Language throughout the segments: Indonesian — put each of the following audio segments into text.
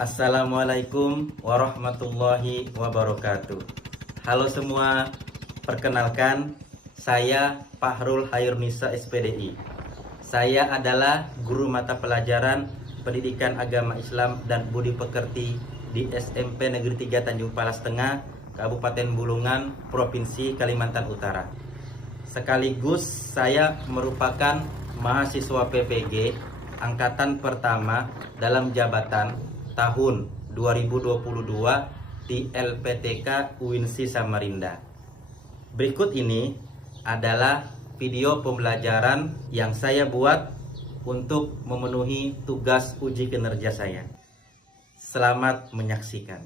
Assalamualaikum warahmatullahi wabarakatuh. Halo semua, perkenalkan saya Fahrul Hairunisa SPDI. Saya adalah guru mata pelajaran Pendidikan Agama Islam dan Budi Pekerti di SMP Negeri 3 Tanjung Palas Tengah, Kabupaten Bulungan, Provinsi Kalimantan Utara. Sekaligus saya merupakan mahasiswa PPG angkatan pertama dalam jabatan tahun 2022 di LPTK UINSI Samarinda. Berikut ini adalah video pembelajaran yang saya buat untuk memenuhi tugas uji kinerja saya. Selamat menyaksikan.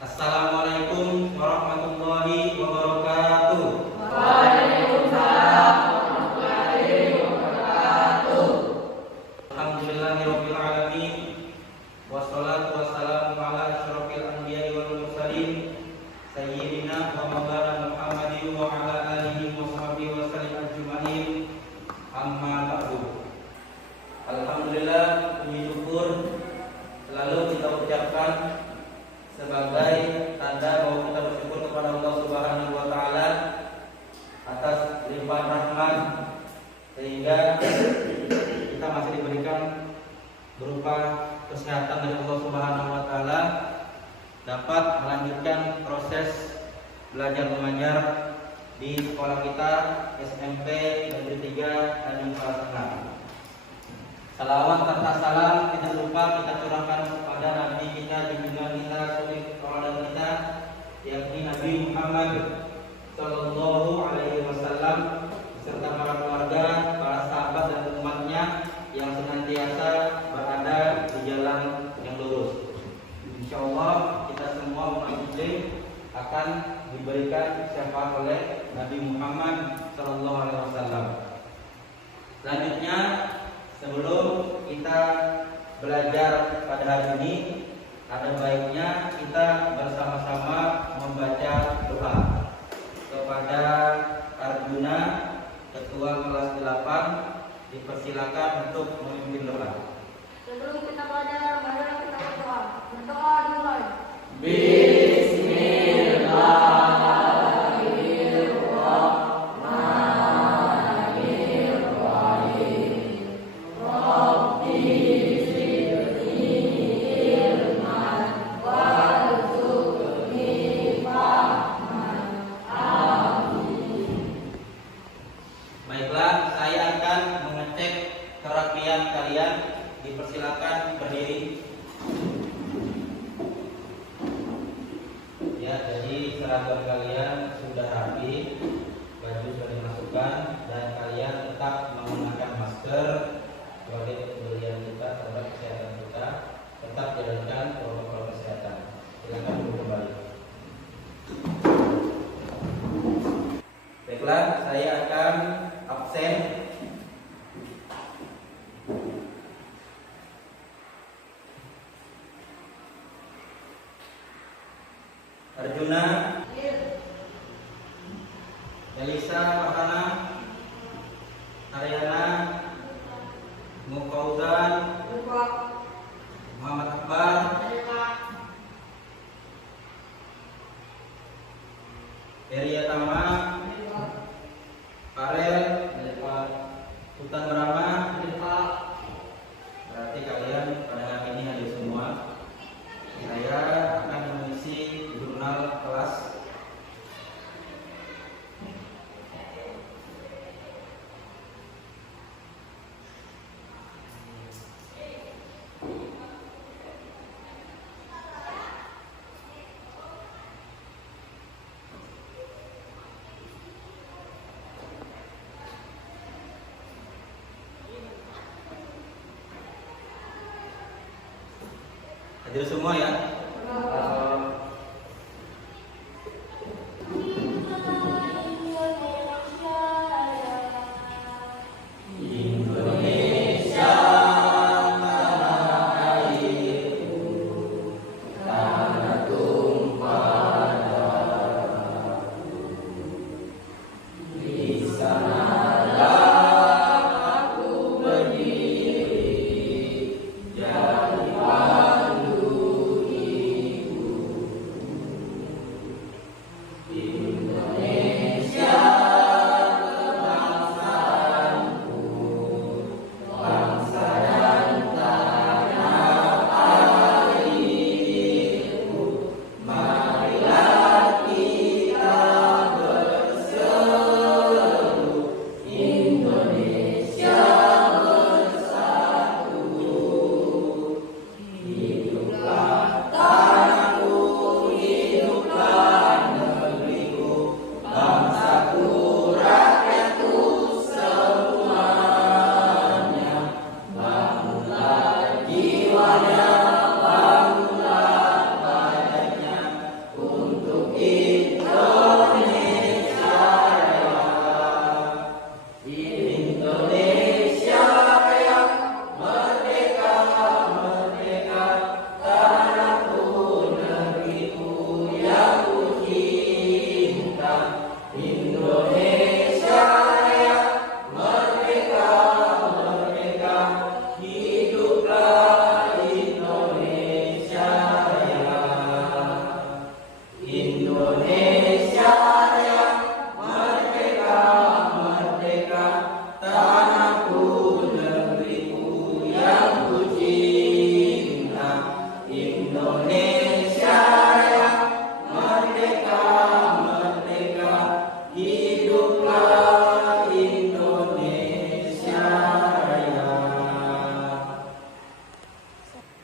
Assalamualaikum warahmatullahi wabarakatuh. Waalaikumsalam warahmatullahi wabarakatuh. Alhamdulillahirabbil alamin. Wassalatu wassalamu ala asyrofil anbiya'i wal mursalin sayyidina wa maulana Muhammadin wa ala alihi wa sahbihi wa sallim ajmain. Amma ba'du. Alhamdulillah, puji syukur selalu kita ucapkan sebagai tanda bahwa kita bersyukur kepada Allah Subhanahu wa taala atas limpahan rahmat sehingga kita masih diberikan berupa kesehatan dari Allah Subhanahu wa taala dapat melanjutkan proses belajar mengajar di sekolah kita SMP Negeri 3 Tanjung Palas Tengah. Salawat serta salam tidak lupa kita curahkan kepada Nabi kita, junjungan kita, suri tauladan kita, yakni Nabi Muhammad Sallallahu Alaihi Wasallam beserta para keluarga, para sahabat dan umatnya yang senantiasa berada di jalan yang lurus. Insya Allah kita semua umat muslim akan diberikan syafaat oleh Nabi Muhammad Sallallahu Alaihi Wasallam. Selanjutnya, sebelum kita belajar pada hari ini, ada baiknya kita bersama-sama membaca doa kepada Arjuna, ketua kelas 8, dipersilakan untuk memimpin doa. Sebelum kita belajar, marilah kita berdoa. Berdoa dimulai. Baiklah, saya akan mengecek kerapian kalian. Dipersilakan berdiri. Ya, jadi seragam kalian sudah rapi, baju sudah dimasukkan, dan kalian tetap menggunakan masker sebagai pemberian kita terhadap kesehatan kita. Tetap jalankan protokol kesehatan. Silakan duduk kembali. Baiklah, saya akan absen. Arjuna, Elisa Farhana, Aryana, Mufauzan, Muhammad Akbar, Eria Tama, Farel, Hadir semua ya.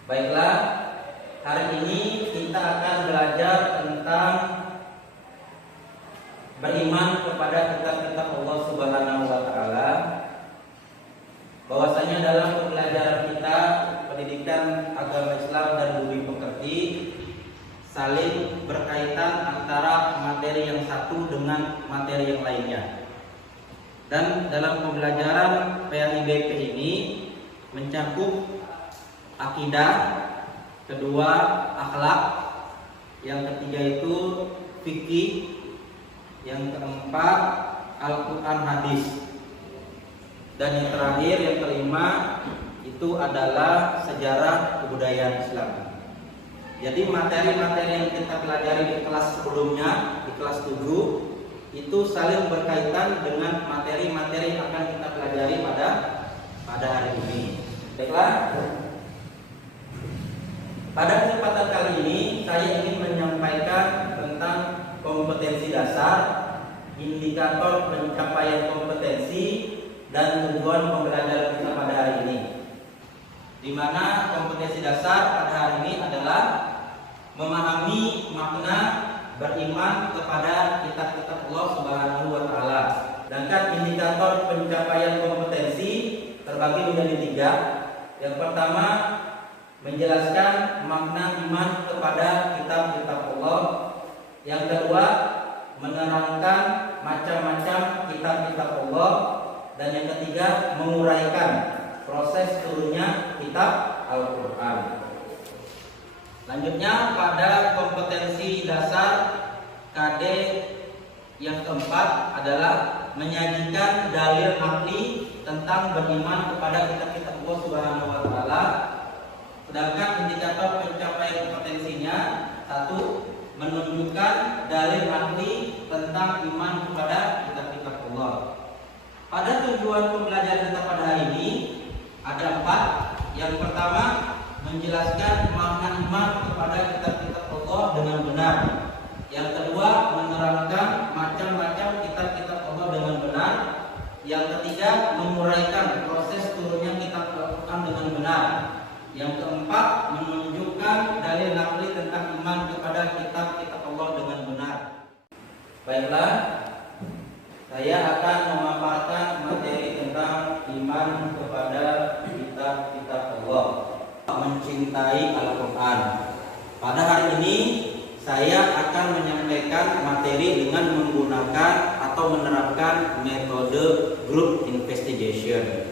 Baiklah, hari ini kita akan belajar tentang beriman kepada kitab-kitab Allah Subhanahu wa taala. Bahwasanya dalam pembelajaran kita pendidikan agama Islam dan budi pekerti saling berkaitan antara materi yang satu dengan materi yang lainnya. Dan dalam pembelajaran PAIBP ini mencakup akidah, kedua akhlak, yang ketiga itu fikih, yang keempat Al-Quran hadis, dan yang terakhir yang kelima itu adalah sejarah kebudayaan Islam. Jadi materi-materi yang kita pelajari di kelas sebelumnya, di kelas 7, itu saling berkaitan dengan materi-materi yang akan kita pelajari pada hari ini. Baiklah, pada kesempatan kali ini saya ingin menyampaikan tentang kompetensi dasar, indikator pencapaian kompetensi, dan tujuan pembelajaran kita pada hari ini. Di mana kompetensi dasar pada hari ini adalah memahami makna beriman kepada kitab-kitab Allah Subhanahu wa taala. Sedangkan indikator pencapaian kompetensi terbagi menjadi 3. Yang pertama, menjelaskan makna iman kepada kitab-kitab Allah. Yang kedua, menerangkan macam-macam kitab-kitab Allah. Dan yang ketiga, menguraikan proses turunnya kitab Al-Quran. Selanjutnya pada kompetensi dasar KD yang keempat adalah menyajikan dalil akli tentang beriman kepada kitab-kitab Allah Subhanahu wa taala. Sedangkan indikator pencapaian kompetensinya 1. Menunjukkan dalil akli tentang iman kepada kitab-kitab Allah. Pada tujuan pembelajaran kita pada hari ini ada 4. Yang pertama, menjelaskan makna iman kepada kitab-kitab Allah dengan benar. Yang kedua, menerangkan macam-macam kitab-kitab Allah dengan benar. Yang ketiga, menguraikan proses turunnya kitab Al-Quran dengan benar. Yang keempat, menunjukkan dalil naqli tentang iman kepada kitab-kitab Allah dengan benar. Baiklah, saya akan memaparkan materi tentang iman kepada kitab-kitab Allah. mencintai Al-Quran. Pada hari ini saya akan menyampaikan materi dengan menggunakan atau menerapkan metode group investigation.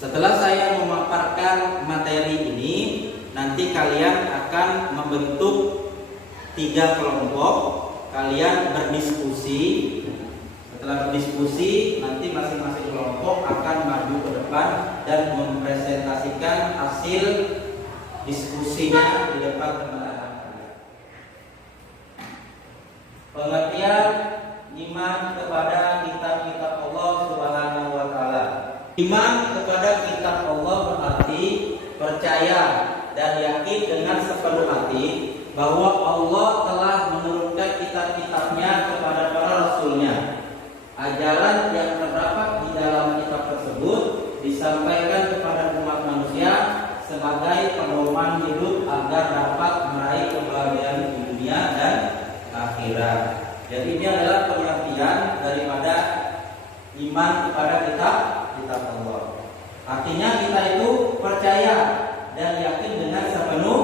Setelah saya memaparkan materi ini, nanti kalian akan membentuk 3 kelompok. Kalian berdiskusi. Setelah berdiskusi, nanti masing-masing kelompok akan maju ke depan dan mempresentasikan hasil diskusinya di depan teman-teman. Pengertian iman kepada kitab-kitab Allah Subhanahu wa taala. Iman kepada kitab Allah berarti percaya dan yakin dengan sepenuh hati bahwa Allah telah menurunkan kitab-kitabnya kepada para rasulnya. Ajaran yang terdapat di dalam kitab tersebut disampaikan kepada umat manusia sebagai pedoman hidup agar dapat meraih kebahagiaan di dunia dan akhirat. Jadi ini adalah pengertian daripada iman kepada kitab Allah. Artinya kita itu percaya dan yakin dengan sepenuh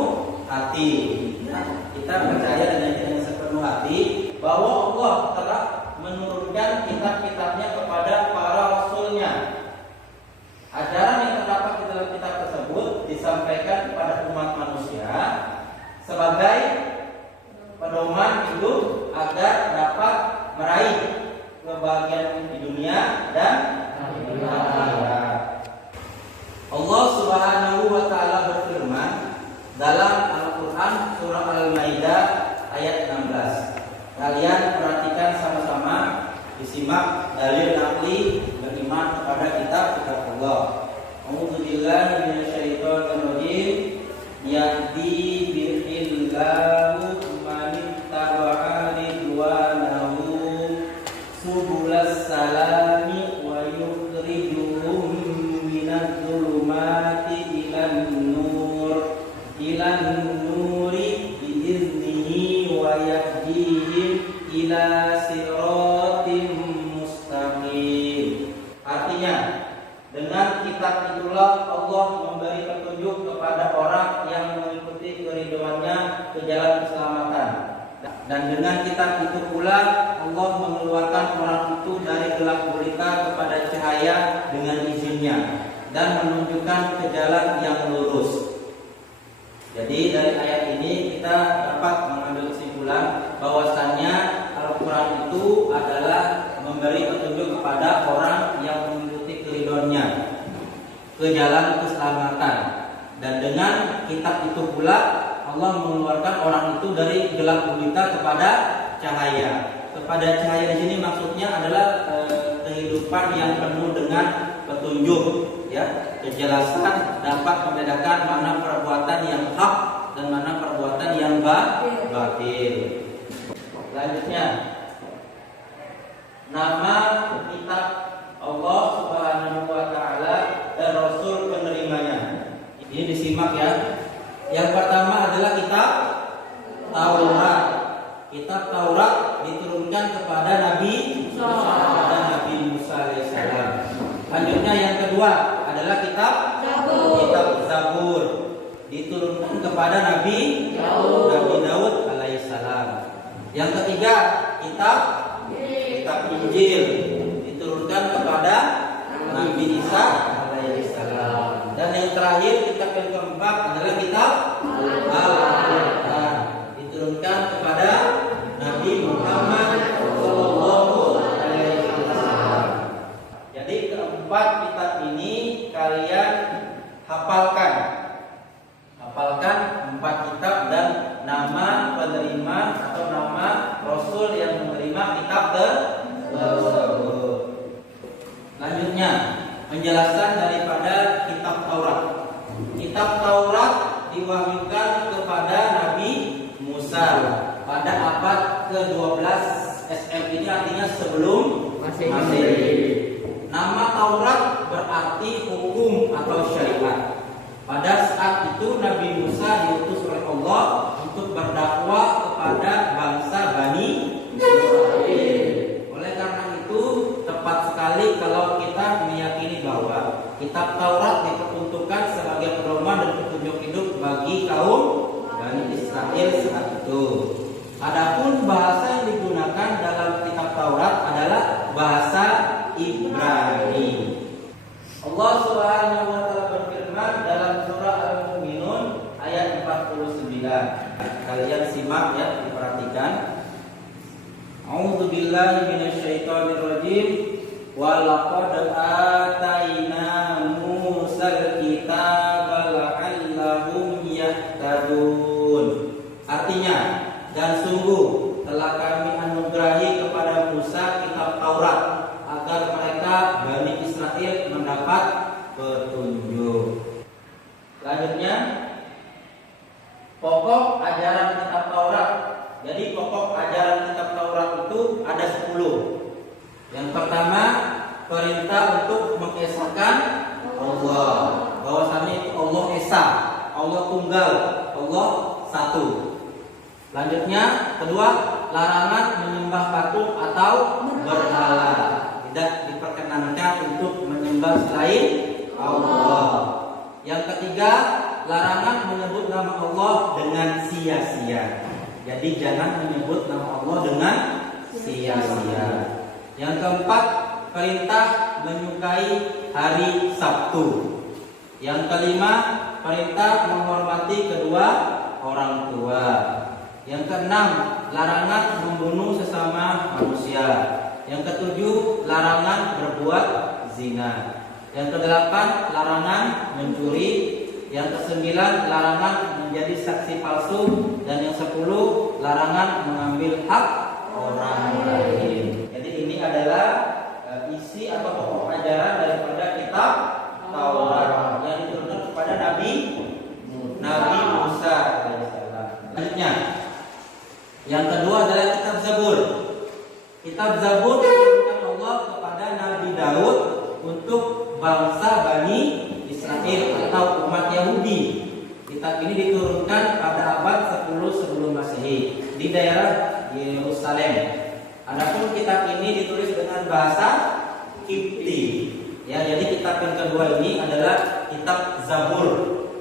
hati. Kita percaya dan yakin dengan sepenuh hati bahwa Allah telah menurunkan kitab-kitabnya kepada para rasulnya. Ajaran yang terdapat di dalam kitab tersebut disampaikan kepada umat manusia sebagai pedoman hidup agar dapat meraih kebahagiaan di dunia dan akhirat. Allah Subhanahu wa taala berfirman dalam Al-Qur'an surah Al-Maidah ayat 16. Kalian perhatikan sama-sama, disimak dalil naqli beriman kepada kitab-kitab Allah. A'udzubillahi minasyaitonir rajim. Yahdi bi'illahu manittaba'a ridwanahu subulas salami wa yukhrijuhum minadh-dhulumati ilan nuri bi'iznihi wa yahdihim ila siratim mustaqim. Artinya, dengan kitab itulah Allah memberi petunjuk kepada orang yang mengikuti keridhoannya ke jalan keselamatan. Dan dengan kitab itu pula Allah mengeluarkan orang itu dari gelap gulita kepada cahaya dengan izinnya dan menunjukkan ke jalan yang lurus. Jadi dari ayat ini kita dapat mengambil kesimpulan bahwasannya Al-Quran itu adalah memberi petunjuk kepada orang yang mengikuti keridhoannya ke jalan keselamatan. Dan dengan kitab itu pula Allah mengeluarkan orang itu dari gelap gulita kepada cahaya. Kepada cahaya di sini maksudnya adalah kehidupan yang penuh dengan petunjuk, ya, kejelasan, dapat membedakan mana perbuatan yang hak dan mana perbuatan yang batil. Selanjutnya, nama kitab Allah Subhanahu wa taala dan Rasul penerimanya. Ini disimak ya. Yang pertama adalah kitab Taurat. Kitab Taurat diturunkan kepada Nabi Musa alaihissalam. Selanjutnya yang kedua adalah kitab Zabur. Diturunkan kepada Nabi Daud alaihissalam. Yang ketiga kitab Injil. Diturunkan kepada Nabi Isa alaihissalam. Dan yang terakhir kitab yang keempat adalah kitab Al-Quran. Diturunkan kepada Nabi Muhammad sallallahu alaihi wasallam. Jadi keempat kitab ini kalian hafalkan. Hafalkan 4 kitab dan nama penerima atau nama Rasul yang menerima kitab tersebut. Lanjutnya, penjelasan daripada kitab Taurat. Kitab Taurat diwahyukan kepada Nabi Musa pada abad ke-12 SM, ini artinya sebelum Masehi. Nama Taurat berarti hukum atau syariat. Pada saat itu Nabi Musa diutus oleh Allah untuk berdakwah kepada bangsa Bani Israil. Oleh karena itu tepat sekali kalau kita meyakini bahwa Kitab Taurat diperuntukkan sebagai pedoman dan petunjuk hidup bagi kaum Bani Israel saat itu. Adapun bahasa yang digunakan dalam kitab Taurat adalah bahasa Ibrani. Allah Subhanahu wa taala berfirman dalam surah Al-Mu'minun ayat 49. Kalian simak ya, diperhatikan. A'udzu billahi minasyaitonir rajim. Wa laqad atayna Musal kitaba la'allahum yahtadun. Artinya, dan sungguh telah kami anugerahi kepada Musa kitab Taurat agar mereka Bani Israel mendapat petunjuk. Selanjutnya, pokok ajaran kitab Taurat. Jadi pokok ajaran kitab Taurat itu ada 10. Yang pertama, perintah untuk mengesahkan Allah, bahwasanya itu Allah Esa, Allah Tunggal, Allah Satu. Selanjutnya, kedua, larangan menyembah patung atau berhala. Tidak diperkenankan untuk menyembah selain Allah. Yang ketiga, larangan menyebut nama Allah dengan sia-sia. Jadi jangan menyebut nama Allah dengan sia-sia. Yang keempat, perintah menyukai hari Sabtu. Yang kelima, perintah menghormati kedua orang tua. Yang keenam, larangan membunuh sesama manusia. Yang ketujuh, larangan berbuat zina. Yang kedelapan, larangan mencuri. Yang kesembilan, larangan menjadi saksi palsu. Dan yang 10, larangan mengambil hak orang lain. Jadi ini adalah isi atau pokok ajaran daripada kitab Taurat yang diturunkan kepada Nabi Musa alaihissalam. Selanjutnya, yang kedua adalah kitab Zabur. Kitab Zabur diturunkan Allah kepada Nabi Daud untuk bangsa Bani Israel atau umat Yahudi. Kitab ini diturunkan pada abad 10 sebelum Masehi di daerah Yerusalem. Adapun kitab ini ditulis dengan bahasa Kipti. Ya, jadi kitab yang kedua ini adalah kitab Zabur,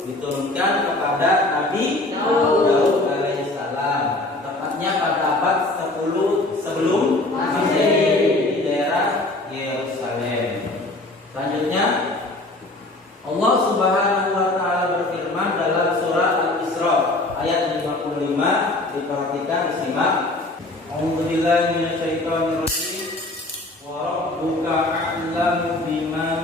diturunkan kepada Nabi Daud alaihissalam. Tepatnya pada abad 10 sebelum Masehi di daerah Yerusalem. Selanjutnya, Allah Subhanahu wa taala berfirman dalam surah Al-Isra ayat 55, diperhatikan, disimak. A'udzubillahi minasyaitonir rajim. Wa rabbuka a'lamu biman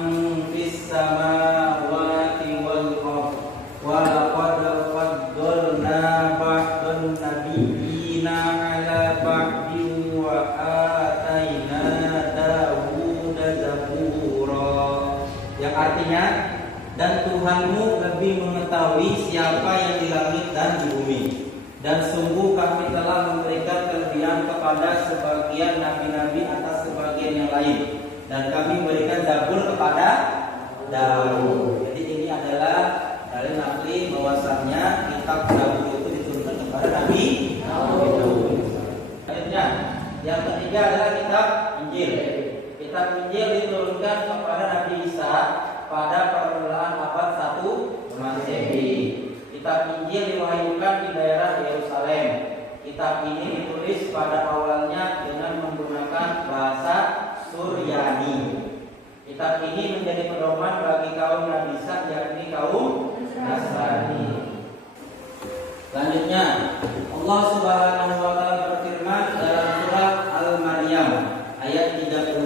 fis samawati wal ardh wa laqad faddalna ba'dan nabiyyina 'ala ba'din wa atayna Dawuda zabura. Yang artinya, dan Tuhanmu lebih mengetahui siapa yang di langit dan di bumi. Dan sungguh kami telah memberikan kelebihan kepada sebagian nabi-nabi atas sebagian yang lain. Dan kami berikan Zabur kepada Daud. Jadi ini adalah dalil nakli bahwasannya kitab Zabur itu diturunkan kepada Nabi Daud. Selanjutnya, yang ketiga adalah kitab Injil. Kitab Injil diturunkan kepada Nabi Isa pada permulaan abad 1 Masehi. Kitab Injil diwahyukan di daerah Yerusalem. Kitab ini ditulis pada awalnya dengan menggunakan bahasa Suryani. Kitab ini menjadi pedoman bagi kaum Nabi Isa, yakni kaum Nasrani. Selanjutnya, Allah Subhanahu wa taala berfirman dalam surah Al-Maryam ayat 30.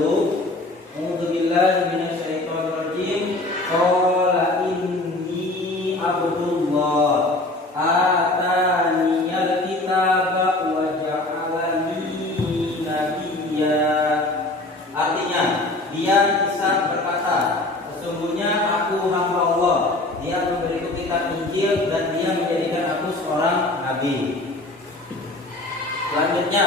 A'udzubillahi minasyaitonir rajim. Qala inni abdullah ataniyal kitaba wa ja'alani nabiyya. Artinya, dia Isa berkata, sesungguhnya aku hamba Allah. Dia memberiku kitab Injil dan dia menjadikan aku seorang nabi. Selanjutnya,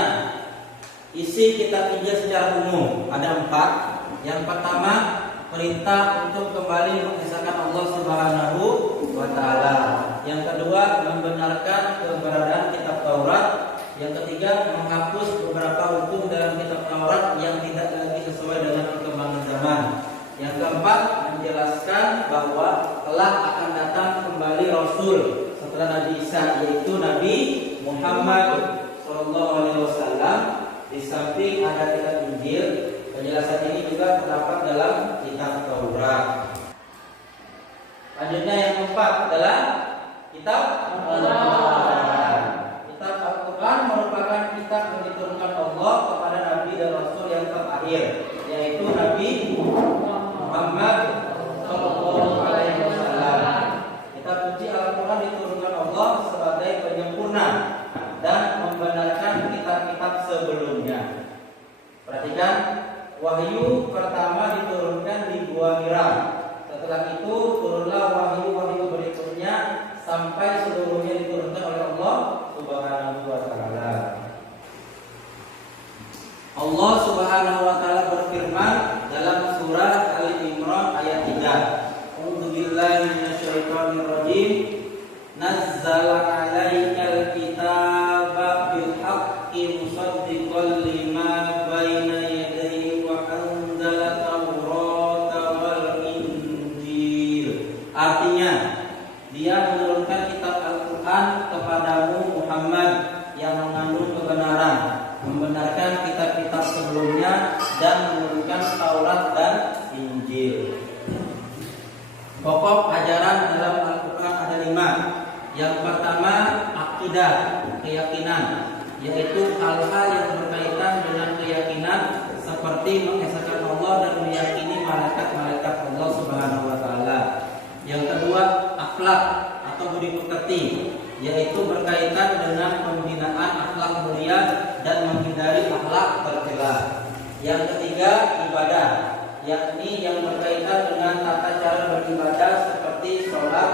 isi kitab Injil secara umum ada 4. Yang pertama, perintah untuk kembali mengesahkan Allah Subhanahu wa taala. Yang kedua, membenarkan keberadaan kitab Taurat. Yang ketiga, menghapus beberapa hukum dalam kitab Taurat yang tidak lagi sesuai dengan perkembangan zaman. Yang keempat, menjelaskan menjelaskan bahwa telah akan datang kembali Rasul setelah Nabi Isa, yaitu Nabi Muhammad SAW. Di samping ada kitab Injil, penjelasan ini juga terdapat dalam kitab Taurat. Selanjutnya yang keempat adalah kitab Al-Quran. Kitab Al-Quran merupakan kitab yang diturunkan Allah kepada Nabi dan Rasul yang terakhir, yaitu Nabi Muhammad SAW. Kitab suci Al-Quran diturunkan Allah sebagai penyempurna dan membenarkan kitab-kitab sebelumnya. Perhatikan, wahyu pertama diturunkan di Gua Hira. Setelah itu turunlah wahyu-wahyu berikutnya sampai seluruhnya diturunkan oleh Allah Subhanahu wa taala. Allah Subhanahu wa taala berfirman dalam surah Ali Imran ayat 3. A'udzubillahi minasyaitonirrajim. Nazzala 'alaikal kitaba bil haqqi musaddiqan lima baina yadayhi wa anzala Taurata wal Injil. Artinya, Dia menurunkan kitab Al-Quran kepadamu Muhammad yang mengandung kebenaran, membenarkan kitab-kitab sebelumnya dan menurunkan Taurat dan Injil. Pokok ajaran dalam Al-Quran ada 5. Yang pertama, akidah, keyakinan, yaitu hal-hal yang berkaitan dengan keyakinan seperti mengesahkan Allah dan meyakini malaikat-malaikat Allah Subhanahu wa taala. Yang kedua, akhlak atau budi pekerti, yaitu berkaitan dengan pembinaan akhlak mulia dan menghindari akhlak tercela. Yang ketiga, ibadah, yakni yang berkaitan dengan tata cara beribadah seperti sholat,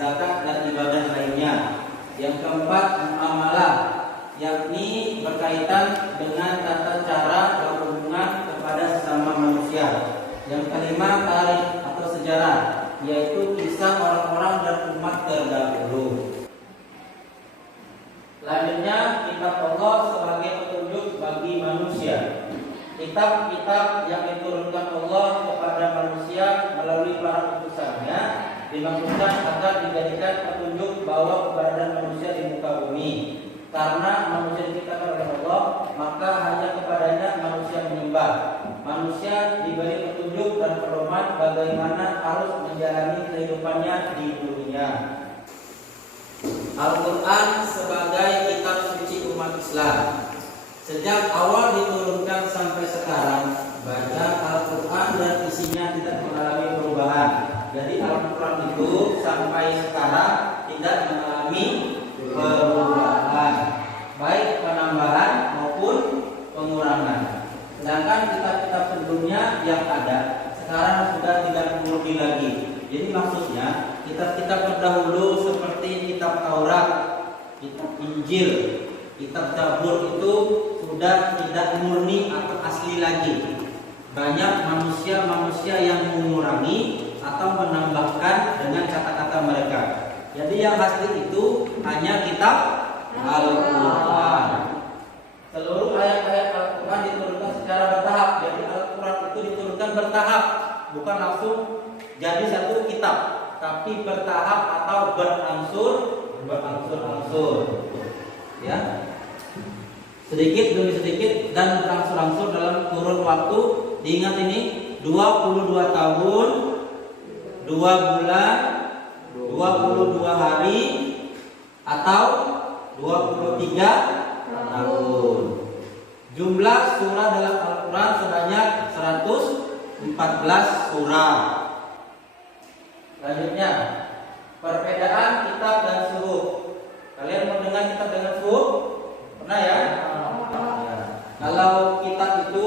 zakat dan ibadah lainnya. Yang keempat, muamalah, yakni berkaitan dengan tata cara berhubungan kepada sesama manusia. Yang kelima, tarikh atau sejarah, yaitu kisah orang-orang dan umat terdahulu. Selanjutnya, kitab Allah sebagai petunjuk bagi manusia. Kitab-kitab yang diturunkan Allah kepada manusia melalui para utusannya dimaksudkan agar dijadikan petunjuk bahwa keberadaan manusia di muka bumi. Karena manusia diciptakan oleh Allah, maka hanya kepadanya manusia menyembah. Manusia diberi petunjuk dan pedoman bagaimana harus menjalani kehidupannya di dunia. Al-Quran sebagai kitab suci umat Islam. Sejak awal diturunkan sampai sekarang, baca Al-Quran dan isinya tidak mengalami perubahan. Jadi Al-Quran itu sampai sekarang tidak mengalami perubahan, baik penambahan maupun pengurangan. Sedangkan kitab-kitab sebelumnya yang ada sekarang sudah tidak lebih lagi. Jadi maksudnya kitab-kitab terdahulu seperti kitab Taurat, kitab Injil, kitab Zabur itu sudah tidak murni atau asli lagi. Banyak manusia-manusia yang mengurangi atau menambahkan dengan kata-kata mereka. Jadi yang asli itu hanya kitab Al-Quran. Seluruh ayat-ayat Al-Quran diturunkan secara bertahap. Jadi Al-Quran itu diturunkan bertahap, bukan langsung jadi satu kitab, tapi bertahap atau berangsur-angsur. Ya. Sedikit demi sedikit dan berangsur-angsur dalam kurun waktu. Diingat ini 22 tahun, 2 bulan, 22 hari atau 23 tahun. Jumlah surah dalam Al-Quran sebanyak 114 surah. Selanjutnya, perbedaan kitab dan suhuf. Kalian mau dengar kitab dengan suhuf? Pernah ya? Kalau kitab itu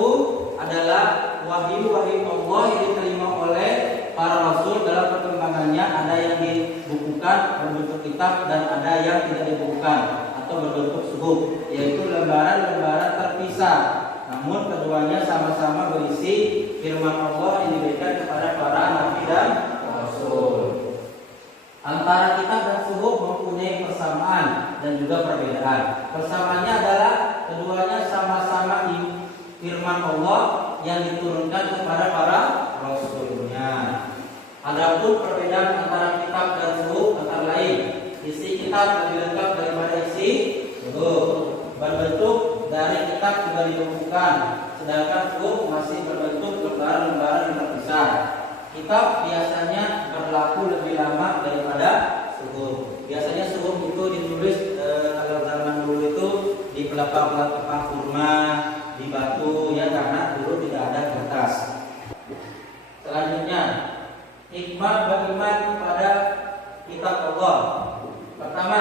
adalah wahyu-wahyu Allah yang diterima oleh para rasul dalam perkembangannya. Ada yang dibukukan berbentuk kitab dan ada yang tidak dibukukan atau berbentuk suhuf, yaitu lembaran-lembaran terpisah. Namun keduanya sama-sama berisi firman Allah yang diberikan kepada para nabi dan rasul. Antara kitab dan suhuf mempunyai persamaan dan juga perbedaan. Persamaannya adalah keduanya sama-sama firman Allah yang diturunkan kepada para rasulnya. Adapun Kitab biasanya berlaku lebih lama daripada suhuf. Biasanya suhuf itu ditulis kalau zaman dulu itu di pelepah-pelepah kurma, di batu ya, karena dulu tidak ada kertas. Selanjutnya, hikmah beriman kepada kitab Allah. Pertama,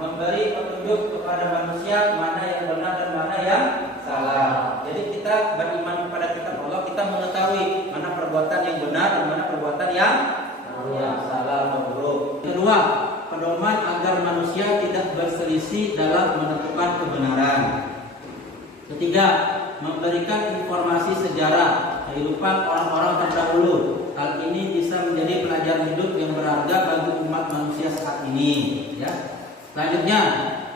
memberi petunjuk kepada manusia mana yang benar dan mana yang salah. Jadi kita beriman kepada kitab Allah, kita mengetahui mana perbuatan yang benar dan mana perbuatan yang salah atau buruk. Kedua, pedoman agar manusia tidak berselisih dalam menentukan kebenaran. Ketiga, memberikan informasi sejarah kehidupan orang-orang terdahulu. Hal ini bisa menjadi pelajaran hidup yang berharga bagi umat manusia saat ini. Ya. Selanjutnya,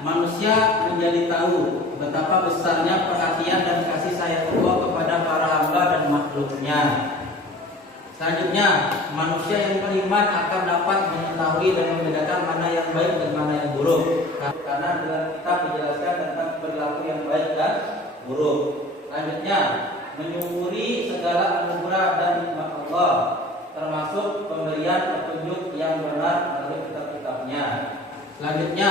manusia menjadi tahu betapa besarnya perhatian dan kasih sayang Allah kepada para hamba dan makhluknya. Selanjutnya, manusia yang beriman akan dapat mengetahui dan membedakan mana yang baik dan mana yang buruk. Karena dalam kitab dijelaskan tentang perilaku yang baik dan buruk. Selanjutnya, menyukuri segala anugerah dan nikmat Allah, termasuk pemberian petunjuk yang benar melalui kitab-kitabnya. Selanjutnya,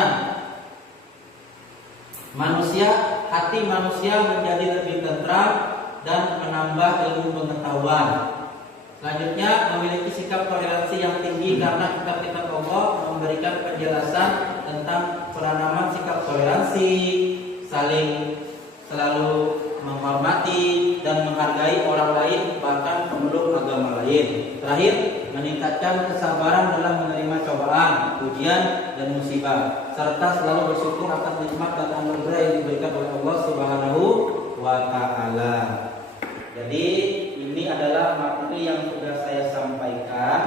hati manusia menjadi lebih tentram dan menambah ilmu pengetahuan. Selanjutnya, memiliki sikap toleransi yang tinggi karena kitab-kitab Allah memberikan penjelasan tentang penanaman sikap toleransi, saling selalu menghormati dan menghargai orang lain, bahkan pemeluk agama lain. Terakhir, meningkatkan kesabaran dalam menerima cobaan, ujian, dan musibah, serta selalu bersyukur atas nikmat dan anugerah yang diberikan oleh Allah Subhanahu wa Ta'ala. Jadi ini adalah materi yang sudah saya sampaikan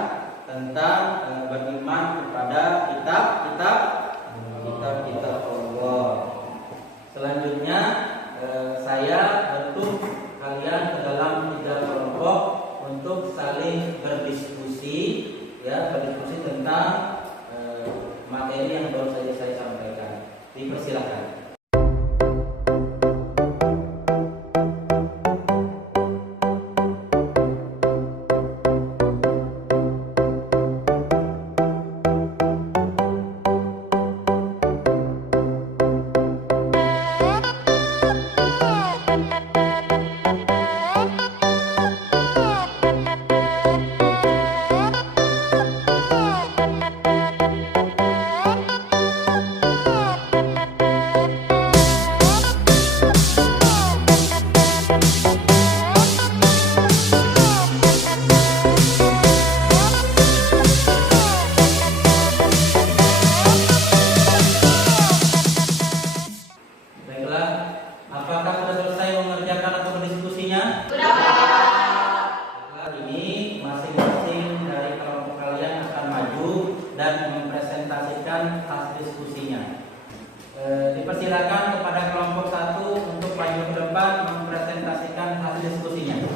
tentang beriman kepada kitab-kitab Allah. Selanjutnya saya bentuk kalian ke dalam 3 kelompok untuk saling berdiskusi, ya, berdiskusi tentang materi yang baru saja saya sampaikan. Dipersilakan. Dipersilakan kepada kelompok 1 untuk maju ke depan mempresentasikan hasil diskusinya.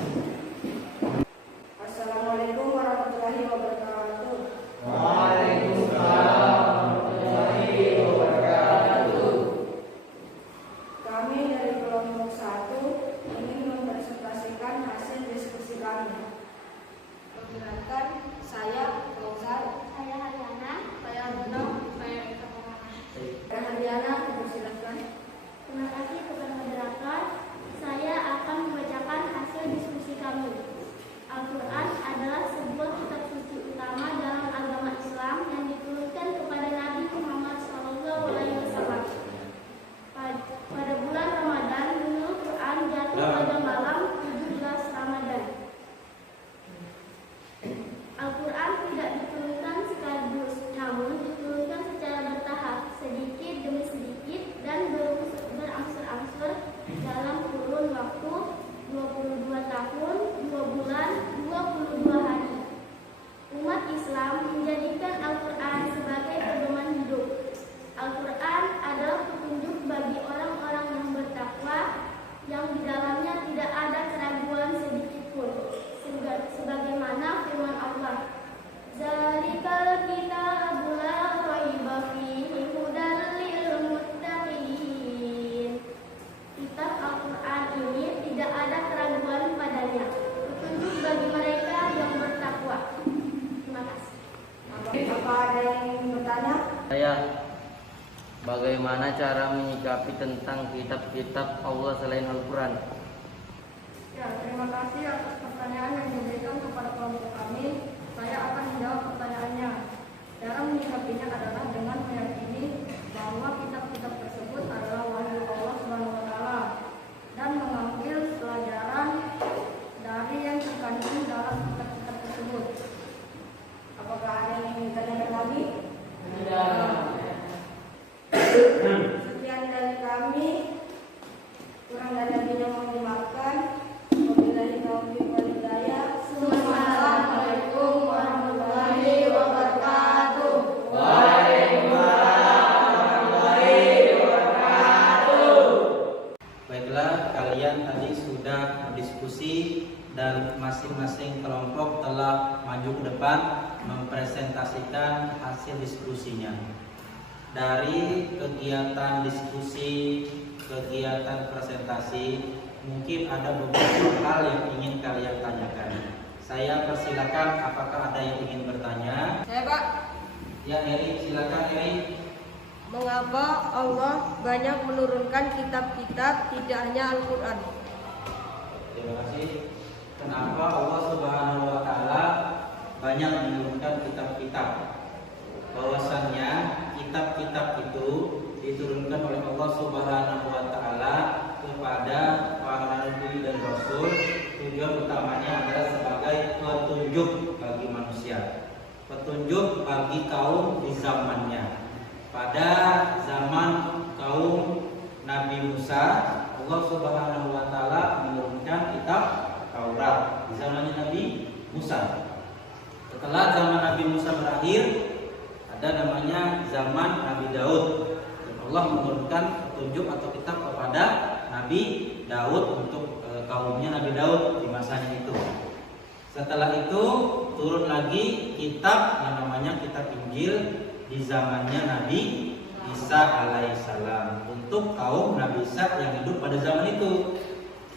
Assalamualaikum warahmatullahi wabarakatuh. Waalaikumsalam warahmatullahi wabarakatuh. Kami dari kelompok 1 ingin mempresentasikan hasil diskusi kami. Perkenalkan, saya Fauzan, saya Haryana, saya Bruno, saya saya, bagaimana cara menyikapi tentang kitab-kitab Allah selain Al-Quran? Ya, terima kasih atas pertanyaan yang diberikan kepada kelompok kami. Saya akan menjawab pertanyaannya. Cara menyikapinya adalah dengan meyakini bahwa kitab-kitab tersebut adalah wahyu Allah Subhanahu wa taala dan mengambil pelajaran dari yang terkandung dalam kitab-kitab tersebut. Apakah ada yang ingin ditanyakan lagi? Sekian dari kami. Kurang dari lebihnya mohon dimaafkan. Wabillahi taufiq wal hidayah. Assalamualaikum warahmatullahi wabarakatuh. Baiklah, kalian tadi sudah berdiskusi dan masing-masing kelompok telah maju ke depan mempresentasikan hasil diskusinya. Dari kegiatan diskusi, kegiatan presentasi, mungkin ada beberapa hal yang ingin kalian tanyakan. Saya persilakan, apakah ada yang ingin bertanya? Saya, Pak. Ya, Eri, silakan Eri. Mengapa Allah banyak menurunkan kitab-kitab, tidak hanya Al-Quran? Terima kasih. Kenapa Allah Subhanahu wa taala banyak menurunkan kitab-kitab? Bahwasannya kitab-kitab itu diturunkan oleh Allah Subhanahu wa taala kepada para nabi dan rasul. Tujuan utamanya adalah sebagai petunjuk bagi manusia, petunjuk bagi kaum di zamannya. Pada zaman kaum Nabi Musa, Allah Subhanahu wa taala menurunkan kitab Taurat di zamannya Nabi Musa. Setelah zaman Nabi Musa berakhir, ada namanya zaman Nabi Daud. Dan Allah menurunkan petunjuk atau kitab kepada Nabi Daud untuk kaumnya Nabi Daud di masanya itu. Setelah itu turun lagi kitab yang namanya kitab Injil di zamannya Nabi Isa alaihissalam untuk kaum Nabi Isa yang hidup pada zaman itu.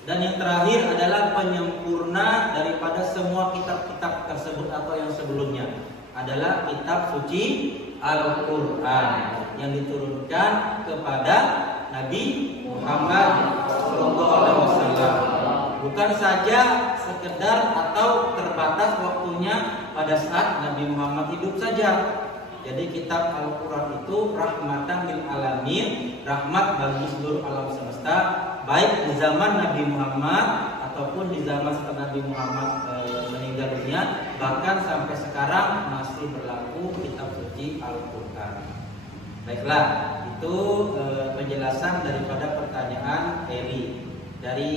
Dan yang terakhir adalah penyempurna daripada semua kitab-kitab tersebut atau yang sebelumnya adalah kitab suci Al-Quran yang diturunkan kepada Nabi Muhammad SAW. Bukan saja sekedar atau terbatas waktunya pada saat Nabi Muhammad hidup saja. Jadi kitab Al-Quran itu rahmatan lil alamin, rahmat bagi seluruh alam semesta, baik di zaman Nabi Muhammad ataupun di zaman setelah Nabi Muhammad meninggal dunia, bahkan sampai sekarang masih berlaku kitab suci Al-Quran. Baiklah, itu penjelasan daripada pertanyaan Eri. Dari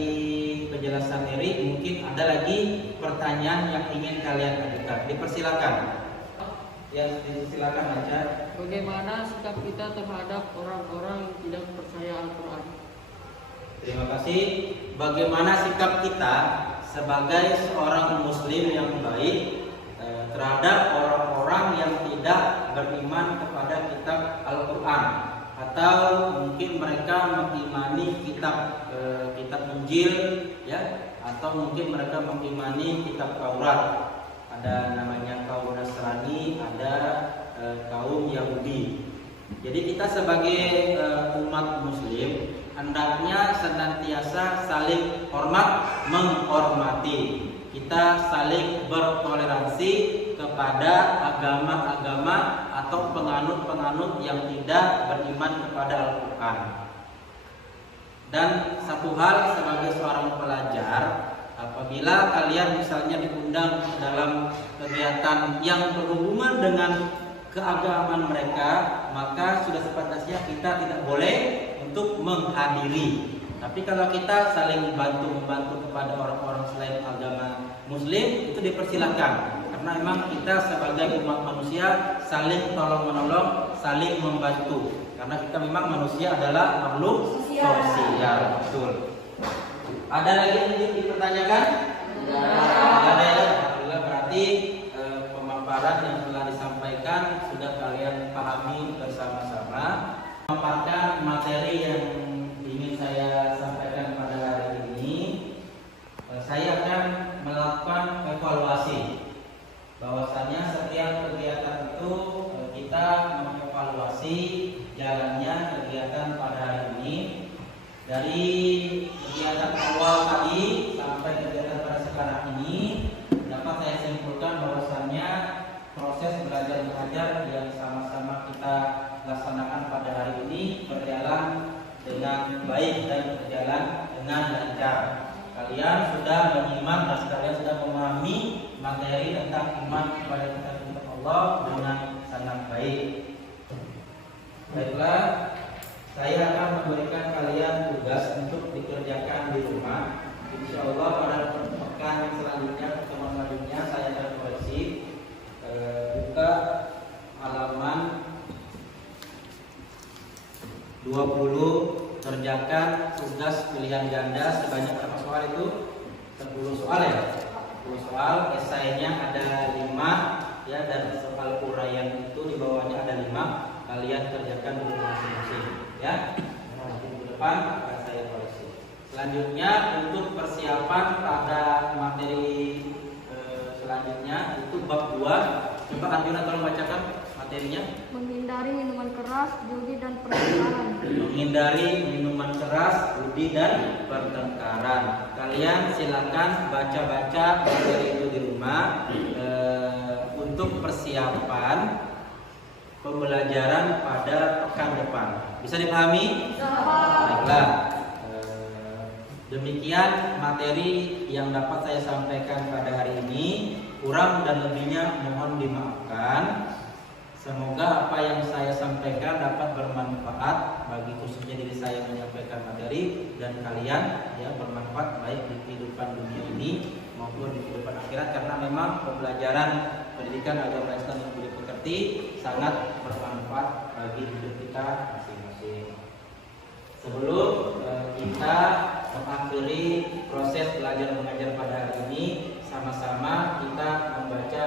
penjelasan Eri mungkin ada lagi pertanyaan yang ingin kalian ajukan. Dipersilakan. Ya, silakan aja. Bagaimana sikap kita terhadap orang-orang yang tidak percaya Al-Quran? Terima kasih. Bagaimana sikap kita sebagai seorang muslim yang baik terhadap orang-orang yang tidak beriman kepada kitab Al-Quran, atau mungkin mereka mengimani kitab Injil, ya, atau mungkin mereka mengimani kitab Taurat. Ada namanya kaum Nasrani, ada kaum Yahudi. Jadi kita sebagai umat muslim hendaknya senantiasa saling hormat menghormati. Kita saling bertoleransi kepada agama-agama atau penganut-penganut yang tidak beriman kepada Al-Quran. Dan satu hal sebagai seorang pelajar, apabila kalian misalnya diundang dalam kegiatan yang berhubungan dengan keagamaan mereka, maka sudah sepantasnya kita tidak boleh untuk menghadiri. Tapi kalau kita saling membantu kepada orang-orang selain agama muslim, itu dipersilakan. Karena memang kita sebagai umat manusia saling tolong-menolong, saling membantu. Karena kita memang manusia adalah makhluk sosial. Betul. Ada lagi yang ingin dipertanyakan? Tidak ada ya. Alhamdulillah, berarti pemaparan yang telah disampaikan sudah kalian pahami bersama-sama. Memaparkan materi yang ingin saya sampaikan pada hari ini, saya akan melakukan evaluasi. Bahwasanya setiap kegiatan itu kita mengevaluasi Dari kegiatan awal tadi sampai kegiatan pada sekarang ini dapat saya simpulkan bahwasannya proses belajar mengajar yang sama-sama kita laksanakan pada hari ini berjalan dengan baik dan berjalan dengan lancar. Kalian sudah menyimak dan kalian sudah memahami materi tentang iman kepada kita Allah dengan sangat baik. Baiklah, saya akan memberikan kalian tugas untuk dikerjakan di rumah. Insya Allah pada pekan selanjutnya, pertemuan selanjutnya saya akan koreksi. Buka halaman 20, kerjakan tugas pilihan ganda sebanyak berapa soal itu? 10 soal ya? 10 soal, esainya ada 5 ya, dan soal uraian itu di bawahnya ada 5. Kalian kerjakan dulu masing-masing ya. Nanti di depan akan saya koreksi. Selanjutnya untuk persiapan pada materi selanjutnya itu bab 2. Coba Anjuna tolong bacakan materinya. Menghindari minuman keras, judi dan pertengkaran. Menghindari minuman keras, judi dan pertengkaran. Kalian silakan baca-baca materi itu di rumah untuk persiapan pembelajaran pada pekan depan. Bisa dipahami? Baiklah. Demikian materi yang dapat saya sampaikan pada hari ini. Kurang dan lebihnya mohon dimaafkan. Semoga apa yang saya sampaikan dapat bermanfaat bagi khususnya diri saya menyampaikan materi dan kalian ya, bermanfaat baik di kehidupan dunia ini maupun di kehidupan akhirat, karena memang pembelajaran pendidikan agama Islam yang boleh dimengerti sangat bermanfaat bagi hidup kita masing-masing. Sebelum kita mengakhiri proses belajar mengajar pada hari ini, sama-sama kita membaca